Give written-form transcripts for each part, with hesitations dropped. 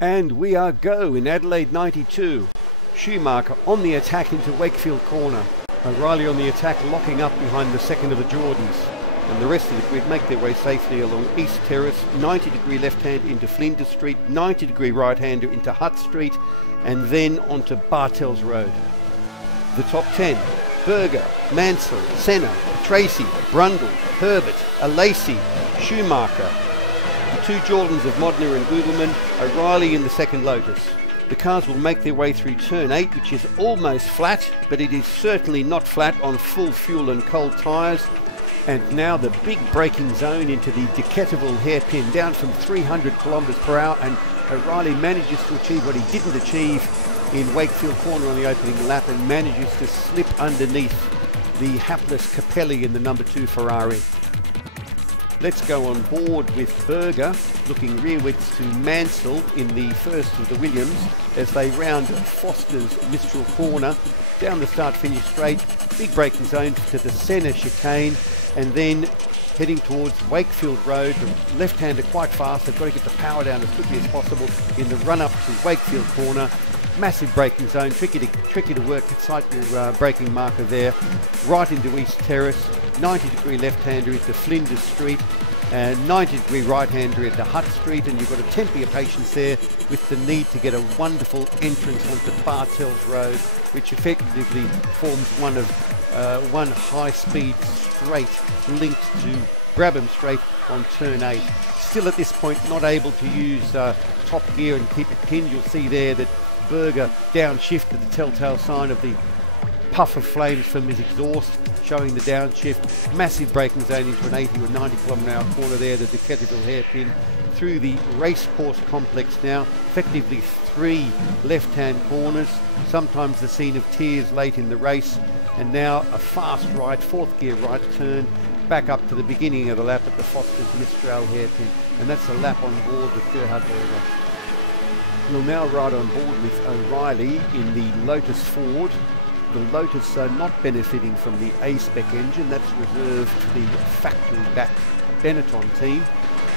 And we are go in Adelaide 92. Schumacher on the attack into Wakefield corner. O'Reilly on the attack, locking up behind the second of the Jordans. And the rest of the grid make their way safely along East Terrace, 90-degree left-hand into Flinders Street, 90-degree right-hander into Hutt Street, and then onto Bartels Road. The top 10, Berger, Mansell, Senna, Tracy, Brundle, Herbert, Alacy, Schumacher, the two Jordans of Modena and Gugelman, O'Reilly in the second Lotus. The cars will make their way through turn 8, which is almost flat, but it is certainly not flat on full fuel and cold tyres. And now the big braking zone into the Decathlon hairpin, down from 300 km/h, and O'Reilly manages to achieve what he didn't achieve in Wakefield corner on the opening lap, and manages to slip underneath the hapless Capelli in the number 2 Ferrari. Let's go on board with Berger, looking rearwards to Mansell in the first of the Williams as they round Foster's Mistral corner, down the start-finish straight, big braking zone to the Senna chicane, and then heading towards Wakefield Road. The left-hander quite fast, they've got to get the power down as quickly as possible in the run-up to Wakefield corner. Massive braking zone, tricky to work, sight your braking marker there, right into East Terrace, 90-degree left-hander into Flinders Street, and 90-degree right-hander into Hutt Street, and you've got to temper your patience there with the need to get a wonderful entrance onto Bartels Road, which effectively forms one high-speed straight linked to Brabham Straight on turn 8. Still at this point not able to use top gear and keep it pinned. You'll see there that Berger downshifted, the telltale sign of the puff of flames from his exhaust, showing the downshift. Massive braking zone into an 80 or 90 km/h corner there, the Decathlon hairpin, through the racecourse complex now. Effectively 3 left-hand corners, sometimes the scene of tears late in the race, and now a fast right, 4th gear right turn, back up to the beginning of the lap at the Foster's Mistral hairpin, and that's a lap on board with Gerhard Berger. We'll now ride on board with O'Reilly in the Lotus Ford. The Lotus are not benefiting from the A-spec engine, that's reserved for the factory-backed Benetton team.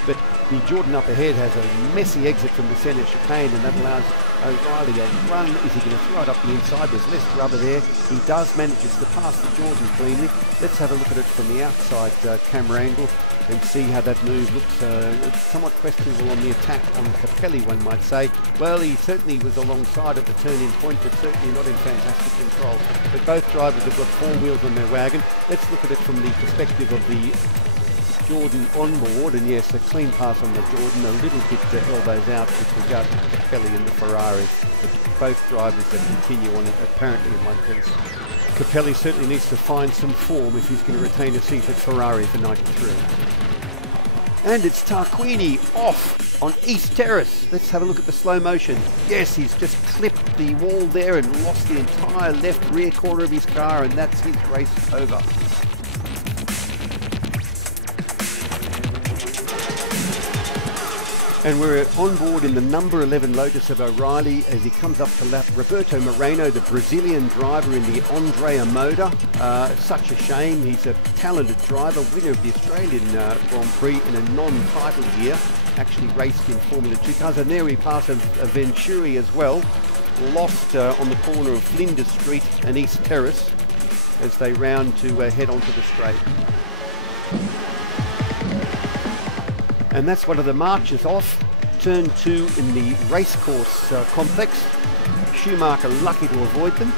But the Jordan up ahead has a messy exit from the centre chicane, and that allows O'Reilly a run. Is he going to throw it up the inside? There's less rubber there. He does manage to pass the Jordan cleanly. Let's have a look at it from the outside camera angle and see how that move looks. Somewhat questionable on the attack on Capelli, one might say. Well, he certainly was alongside at the turn-in point, but certainly not in fantastic control. But both drivers have got 4 wheels on their wagon. Let's look at it from the perspective of the Jordan on board, and yes, a clean pass on the Jordan, a little bit elbows out with regard to Capelli and the Ferrari, but both drivers that continue on it apparently in one piece. Capelli certainly needs to find some form if he's going to retain a seat at Ferrari for 93. And it's Tarquini off on East Terrace. Let's have a look at the slow motion. Yes, he's just clipped the wall there and lost the entire left rear corner of his car, and that's his race over. And we're on board in the number 11 Lotus of O'Reilly as he comes up to lap Roberto Moreno, the Brazilian driver in the Andrea Moda. Such a shame. He's a talented driver, winner of the Australian Grand Prix in a non-title year. Actually raced in Formula 2 cars. And there we pass a Venturi as well. Lost on the corner of Flinders Street and East Terrace as they round to head onto the straight. And that's one of the marches off. Turn 2 in the racecourse complex. Schumacher lucky to avoid them.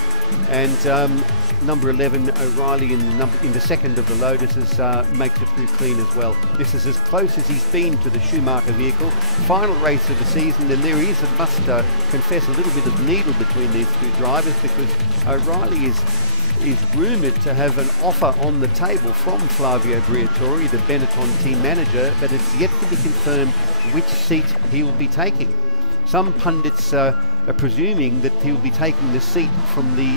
And number 11, O'Reilly in the second of the Lotuses makes it through clean as well. This is as close as he's been to the Schumacher vehicle. Final race of the season, and there is, I must confess, a little bit of needle between these two drivers, because O'Reilly is rumoured to have an offer on the table from Flavio Briatore, the Benetton team manager, but it's yet to be confirmed which seat he will be taking. Some pundits are presuming that he will be taking the seat from the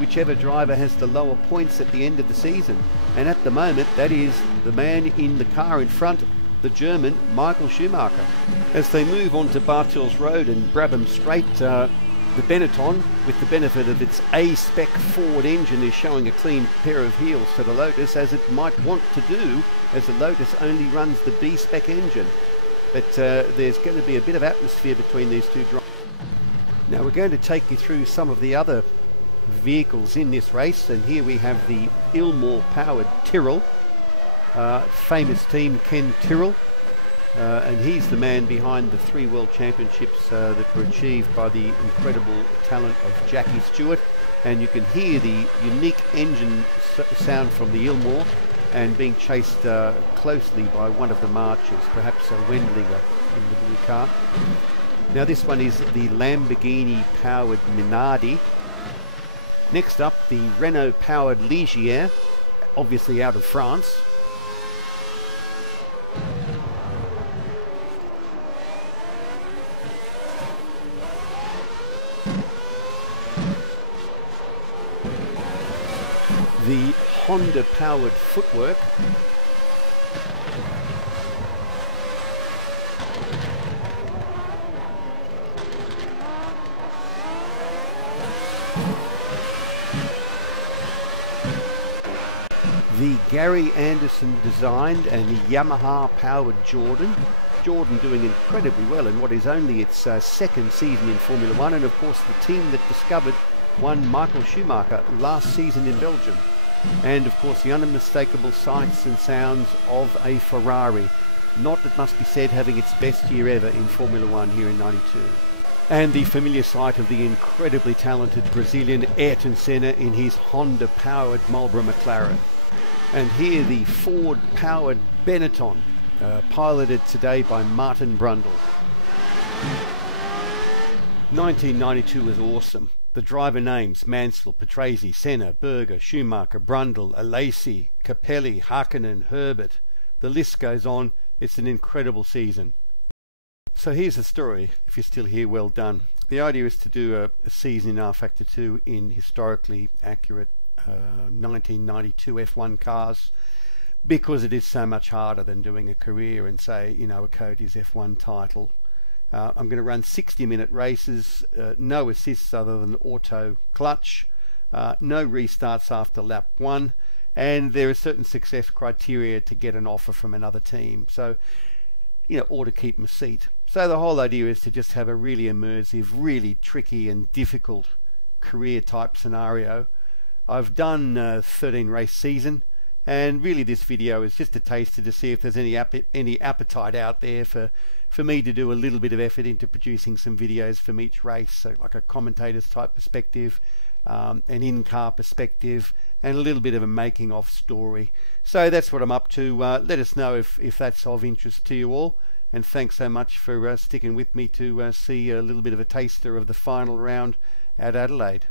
whichever driver has the lower points at the end of the season. And at the moment, that is the man in the car in front, the German Michael Schumacher. As they move on to Bartels Road and Brabham Straight, the Benetton, with the benefit of its A-spec Ford engine, is showing a clean pair of heels to the Lotus, as it might want to do, as the Lotus only runs the B-spec engine. but there's going to be a bit of atmosphere between these two drivers. Now we're going to take you through some of the other vehicles in this race, and here we have the Ilmor powered Tyrrell, famous team Ken Tyrrell, and he's the man behind the 3 World Championships that were achieved by the incredible talent of Jackie Stewart. And you can hear the unique engine sound from the Ilmor, and being chased closely by one of the marchers, perhaps a Wendlinger in the blue car. Now this one is the Lamborghini powered Minardi. Next up, the Renault powered Ligier, obviously out of France. The Honda powered Footwork. The Gary Anderson designed and Yamaha powered Jordan. Jordan doing incredibly well in what is only its second season in Formula One, and of course the team that discovered one Michael Schumacher last season in Belgium. And of course the unmistakable sights and sounds of a Ferrari, not, it must be said, having its best year ever in Formula One here in '92. And the familiar sight of the incredibly talented Brazilian Ayrton Senna in his Honda powered Marlboro McLaren. And here the Ford powered Benetton, piloted today by Martin Brundle. 1992 was awesome. The driver names: Mansell, Patrese, Senna, Berger, Schumacher, Brundle, Alesi, Capelli, Hakkinen, Herbert. The list goes on. It's an incredible season. So here's the story. If you're still here, well done. The idea is to do a season in Rfactor 2 in historically accurate 1992 F1 cars, because it is so much harder than doing a career and, say, you know, a Cody's F1 title. I'm going to run 60-minute races, no assists other than auto clutch, no restarts after lap 1, and there are certain success criteria to get an offer from another team, so, you know, or to keep my seat. So the whole idea is to just have a really immersive, really tricky and difficult career type scenario. I've done a 13 race season, and really this video is just a taster to see if there's any appetite out there for me to do a little bit of effort into producing some videos from each race, so like a commentator's type perspective, an in-car perspective, and a little bit of a making of story. So that's what I'm up to. Let us know if that's of interest to you all, and thanks so much for sticking with me to see a little bit of a taster of the final round at Adelaide.